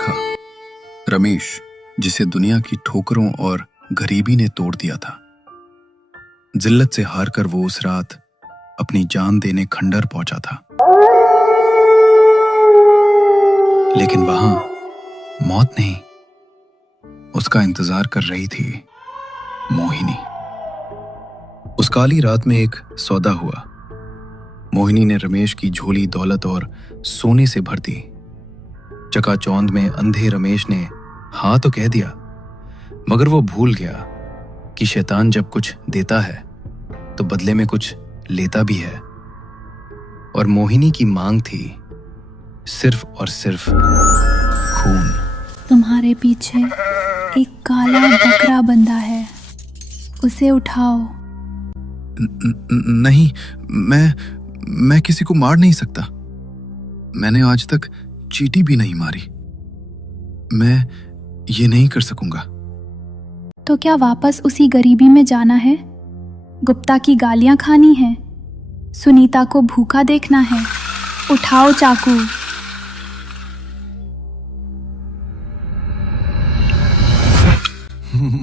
देखा रमेश, जिसे दुनिया की ठोकरों और गरीबी ने तोड़ दिया था। जिल्लत से हारकर वो उस रात अपनी जान देने खंडर पहुंचा था। लेकिन वहां मौत नहीं, उसका इंतजार कर रही थी मोहिनी। उस काली रात में एक सौदा हुआ। मोहिनी ने रमेश की झोली दौलत और सोने से भर दी। चकाचौंध में अंधे रमेश ने हाँ तो कह दिया, मगर वो भूल गया कि शैतान जब कुछ देता है तो बदले में कुछ लेता भी है। और मोहिनी की मांग थी सिर्फ और सिर्फ खून। तुम्हारे पीछे एक काला बकरा बंधा है, उसे उठाओ। नहीं, मैं किसी को मार नहीं सकता। मैंने आज तक चींटी भी नहीं मारी। मैं ये नहीं कर सकूंगा। तो क्या वापस उसी गरीबी में जाना है? गुप्ता की गालियां खानी है? सुनीता को भूखा देखना है? उठाओ चाकू।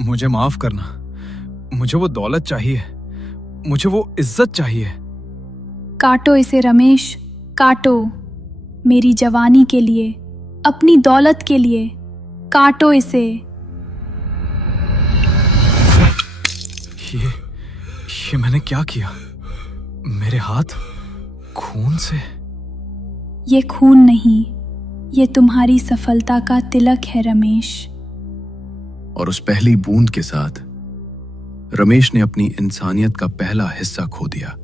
मुझे माफ करना। मुझे वो दौलत चाहिए, मुझे वो इज्जत चाहिए। काटो इसे रमेश, काटो। मेरी जवानी के लिए, अपनी दौलत के लिए काटो इसे। ये मैंने क्या किया? मेरे हाथ खून से। ये खून नहीं, ये तुम्हारी सफलता का तिलक है रमेश। और उस पहली बूंद के साथ रमेश ने अपनी इंसानियत का पहला हिस्सा खो दिया।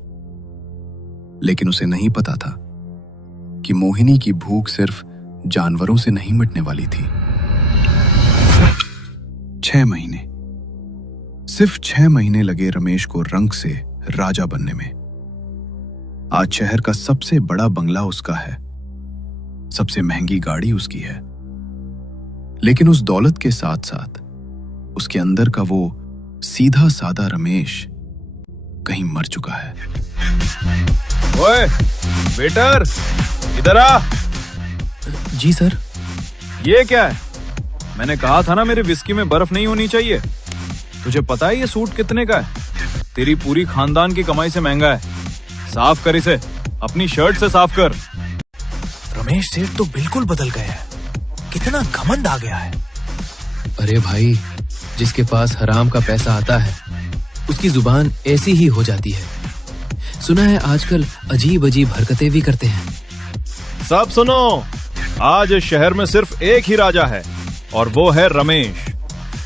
लेकिन उसे नहीं पता था कि मोहिनी की भूख सिर्फ जानवरों से नहीं मिटने वाली थी। 6 महीने, सिर्फ 6 महीने लगे रमेश को रंक से राजा बनने में। आज शहर का सबसे बड़ा बंगला उसका है, सबसे महंगी गाड़ी उसकी है। लेकिन उस दौलत के साथ साथ उसके अंदर का वो सीधा सादा रमेश कहीं मर चुका है। ओए वेटर, इधर आ। जी सर। ये क्या है? मैंने कहा था ना मेरे विस्की में बर्फ नहीं होनी चाहिए। तुझे पता है ये सूट कितने का है? तेरी पूरी खानदान की कमाई से महंगा है। साफ कर इसे, अपनी शर्ट से साफ कर। रमेश सेठ तो बिल्कुल बदल गया है, कितना घमंड आ गया है। अरे भाई, जिसके पास हराम का पैसा आता है उसकी जुबान ऐसी ही हो जाती है। सुना है आजकल अजीब अजीब हरकतें भी करते हैं। सब सुनो, आज इस शहर में सिर्फ एक ही राजा है और वो है रमेश।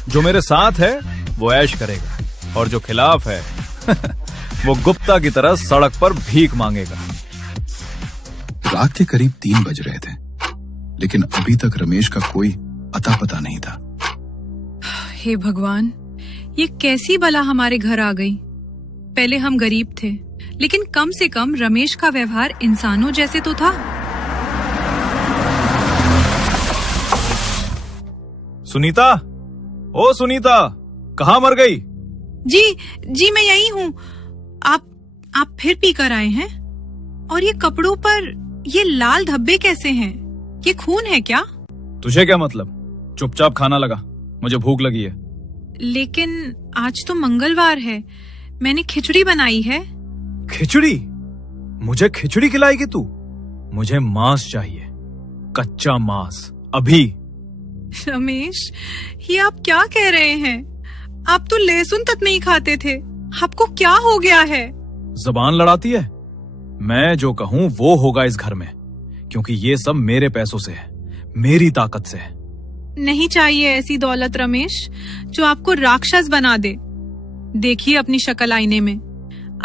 जो मेरे साथ है वो ऐश करेगा और जो खिलाफ है वो गुप्ता की तरह सड़क पर भीख मांगेगा। रात के करीब 3 बज रहे थे, लेकिन अभी तक रमेश का कोई अता पता नहीं था। हे भगवान, ये कैसी बला हमारे घर आ गई। पहले हम गरीब थे, लेकिन कम से कम रमेश का व्यवहार इंसानों जैसे तो था। सुनीता, ओ सुनीता, कहाँ मर गई? जी मैं यही हूँ। आप फिर पी कर आए हैं? और ये कपड़ों पर ये लाल धब्बे कैसे हैं? ये खून है क्या? तुझे क्या मतलब? चुपचाप खाना लगा, मुझे भूख लगी है। लेकिन आज तो मंगलवार है, मैंने खिचड़ी बनाई है। खिचड़ी? मुझे खिचड़ी खिलाएगी तू? मुझे मांस चाहिए, कच्चा मांस, अभी। रमेश, ये आप क्या कह रहे हैं? आप तो लहसुन तक नहीं खाते थे, आपको क्या हो गया है? जबान लड़ाती है। मैं जो कहूँ वो होगा इस घर में, क्योंकि ये सब मेरे पैसों से है, मेरी ताकत से है। नहीं चाहिए ऐसी दौलत रमेश, जो आपको राक्षस बना दे। देखिए अपनी शक्ल आईने में,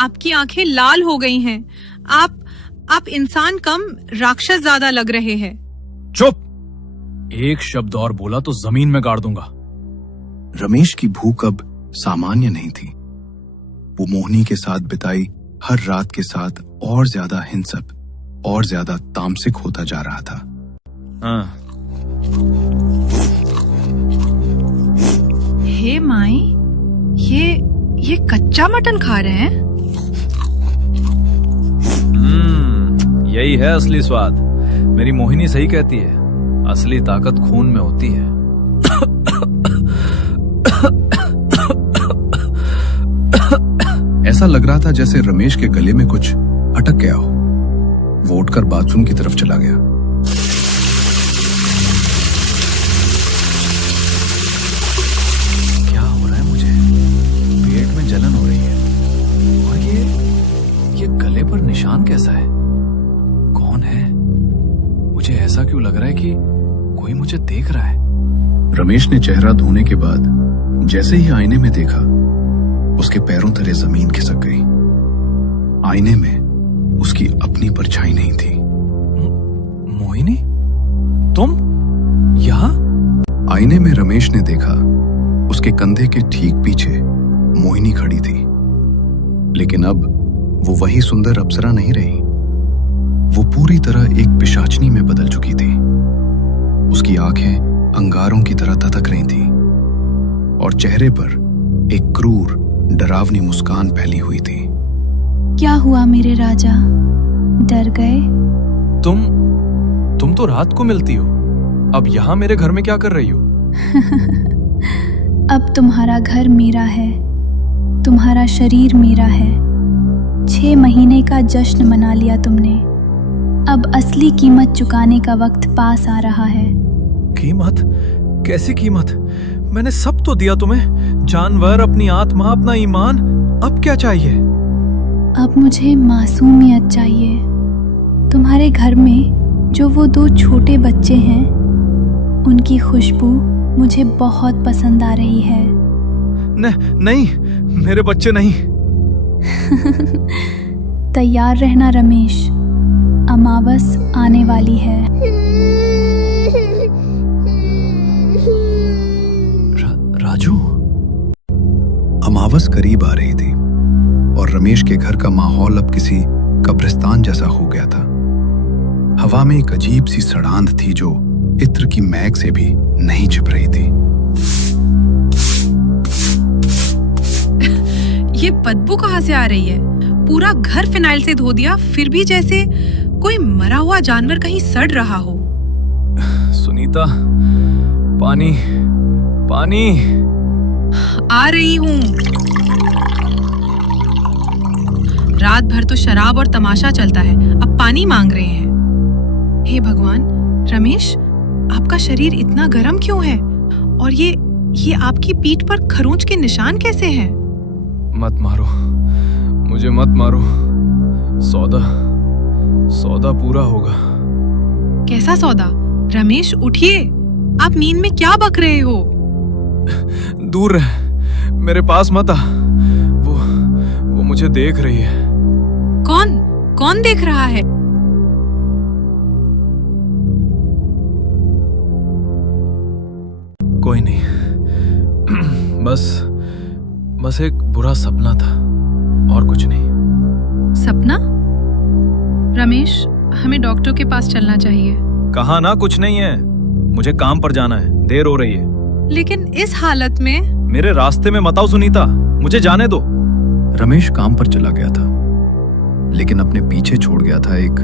आपकी आंखें लाल हो गई हैं। आप इंसान कम राक्षस ज्यादा लग रहे हैं। चुप! एक शब्द और बोला तो जमीन में गाड़ दूंगा। रमेश की भूख अब सामान्य नहीं थी। वो मोहिनी के साथ बिताई हर रात के साथ और ज्यादा हिंसक और ज्यादा तामसिक होता जा रहा था। हे माई, ये कच्चा मटन खा रहे हैं? यही है असली स्वाद। मेरी मोहिनी सही कहती है, असली ताकत खून में होती है। ऐसा लग रहा था जैसे रमेश के गले में कुछ अटक गया हो। वो उठकर बाथरूम की तरफ चला गया। क्या हो रहा है मुझे? पेट में जलन हो रही है। और ये गले पर निशान कैसा है? कौन है? मुझे ऐसा क्यों लग रहा है कि कोई मुझे देख रहा है? रमेश ने चेहरा धोने के बाद जैसे ही आईने में देखा, उसके पैरों तले जमीन खिसक गई। आईने में उसकी अपनी परछाई नहीं थी। मोहिनी, तुम यहाँ? आईने में रमेश ने देखा, उसके कंधे के ठीक पीछे मोहिनी खड़ी थी। लेकिन अब वो वही सुंदर अप्सरा नहीं रही। वो पूरी तरह एक पिशाचनी में बदल चुकी थी। उसकी आंखें अंगारों की तरह ततक रही थी और चेहरे पर एक क्रूर, डरावनी मुस्कान फैली हुई थी। क्या हुआ मेरे राजा, डर गए? तुम तो रात को मिलती हो, अब यहाँ मेरे घर में क्या कर रही हो? अब तुम्हारा घर मेरा है, तुम्हारा शरीर मेरा है। 6 महीने का जश्न मना लिया तुमने, अब असली कीमत चुकाने का वक्त पास आ रहा है। कीमत? कैसी कीमत? मैंने सब तो दिया तुम्हें, जानवर, अपनी आत्मा, अपना ईमान। अब क्या चाहिए? अब मुझे मासूमियत चाहिए। तुम्हारे घर में जो वो 2 छोटे बच्चे हैं, उनकी खुशबू मुझे बहुत पसंद आ रही है। नहीं, मेरे बच्चे नहीं। तैयार रहना रमेश, अमावस आने वाली है। राजू? अमावस करीब आ रही थी और रमेश के घर का माहौल अब किसी कब्रिस्तान जैसा हो गया था। हवा में एक अजीब सी सड़ांध थी जो इत्र की महक से भी नहीं छिप रही थी। ये बदबू कहाँ से आ रही है? पूरा घर फिनाइल से धो दिया, फिर भी जैसे कोई मरा हुआ जानवर कहीं सड़ रहा हो। सुनीता, पानी। आ रही हूँ। रात भर तो शराब और तमाशा चलता है, अब पानी मांग रहे हैं। हे भगवान, रमेश, आपका शरीर इतना गर्म क्यों है? और ये आपकी पीठ पर खरोंच के निशान कैसे हैं? मत मारो, मुझे मत मारो। सौदा पूरा होगा। कैसा सौदा? रमेश, उठिए, आप नींद में क्या बक रहे हो? दूर रह, मेरे पास मत आ। वो मुझे देख रही है। कौन देख रहा है? कोई नहीं, बस एक बुरा सपना था, और कुछ नहीं। सपना? रमेश, हमें डॉक्टर के पास चलना चाहिए। कहा ना कुछ नहीं है, मुझे काम पर जाना है, देर हो रही है। लेकिन इस हालत में? मेरे रास्ते में मत आओ सुनीता, मुझे जाने दो। रमेश काम पर चला गया था, लेकिन अपने पीछे छोड़ गया था एक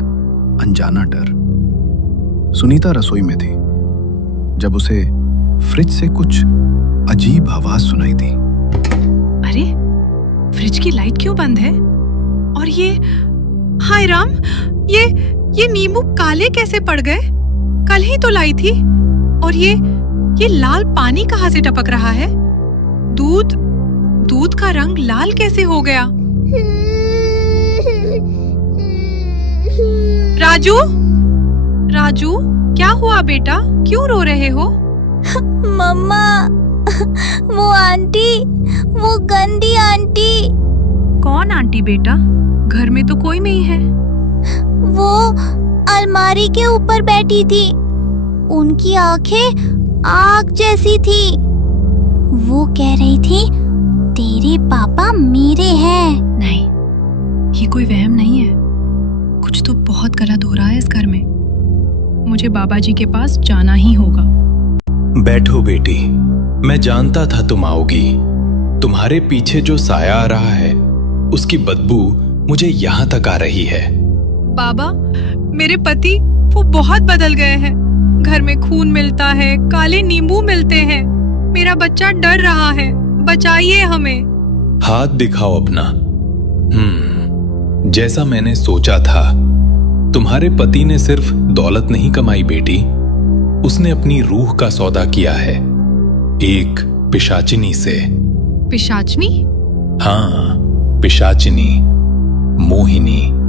अनजाना डर। सुनीता रसोई में थी जब उसे फ्रिज से कुछ अजीब आवाज सुनाई दी। अरे, फ्रिज की लाइट क्यों बंद है? और ये, हाय राम, ये नींबू काले कैसे पड़ गए? कल ही तो लाई थी। और ये लाल पानी कहाँ से टपक रहा है? दूध का रंग लाल कैसे हो गया? राजू, क्या हुआ बेटा? क्यों रो रहे हो? मम्मा, वो आंटी, वो गंदी आंटी। कौन आंटी बेटा? घर में तो कोई नहीं है। वो अलमारी के ऊपर बैठी थी, उनकी आंखें आग जैसी थी। वो कह रही थी, तेरे पापा मेरे हैं। नहीं, ये कोई वहम नहीं है। कुछ तो बहुत गलत हो रहा है इस घर में। मुझे बाबा जी के पास जाना ही होगा। बैठो बेटी, मैं जानता था तुम आओगी। तुम्हारे पीछे जो साया आ रहा है, उसकी बदबू मुझे यहाँ तक आ रही है। बाबा, मेरे पति वो बहुत बदल गए हैं। घर में खून मिलता है, काले नींबू मिलते हैं। मेरा बच्चा डर रहा है, बचाइए हमें। हाथ दिखाओ अपना। जैसा मैंने सोचा था, तुम्हारे पति ने सिर्फ दौलत नहीं कमाई बेटी, उसने अपनी रूह का सौदा किया है, एक पिशाचिनी से। पिशाचनी? हाँ, पिशाचिनी, मोहिनी।